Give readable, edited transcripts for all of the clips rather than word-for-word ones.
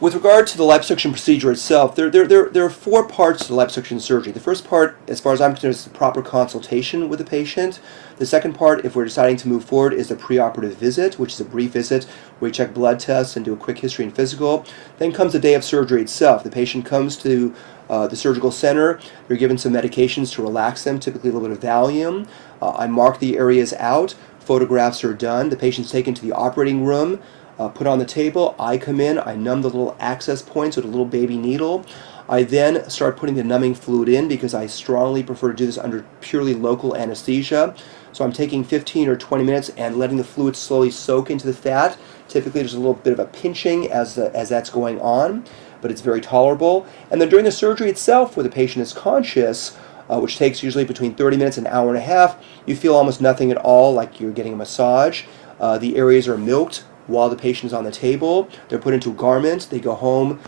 With regard to the liposuction procedure itself, there are four parts to the liposuction surgery. The first part, as far as I'm concerned, is the proper consultation with the patient. The second part, if we're deciding to move forward, is the preoperative visit, which is a brief visit where we check blood tests and do a quick history and physical. Then comes the day of surgery itself. The patient comes to the surgical center. They're given some medications to relax them, typically a little bit of Valium. I mark the areas out. Photographs are done. The patient's taken to the operating room. Put on the table, I come in, I numb the little access points with a little baby needle. I then start putting the numbing fluid in because I strongly prefer to do this under purely local anesthesia. So I'm taking 15 or 20 minutes and letting the fluid slowly soak into the fat. Typically there's a little bit of a pinching as that's going on, but it's very tolerable. And then during the surgery itself, where the patient is conscious, which takes usually between 30 minutes and an hour and a half, you feel almost nothing at all, like you're getting a massage. The areas are milked while the patient is on the table. They're put into a garment. They go home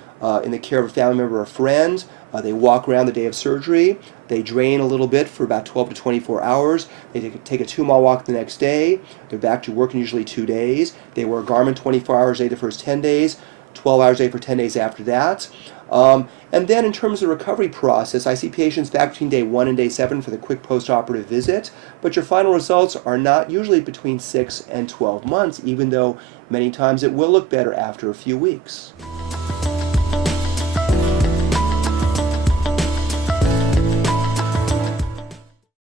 in the care of a family member or a friend. They walk around the day of surgery. They drain a little bit for about 12 to 24 hours. They take a 2-mile walk the next day. They're back to work in usually 2 days. They wear a garment 24 hours a day the first 10 days, 12 hours a day for 10 days after that. And then in terms of the recovery process, I see patients back between day 1 and day 7 for the quick post-operative visit, but your final results are not usually between 6 and 12 months, even though many times it will look better after a few weeks.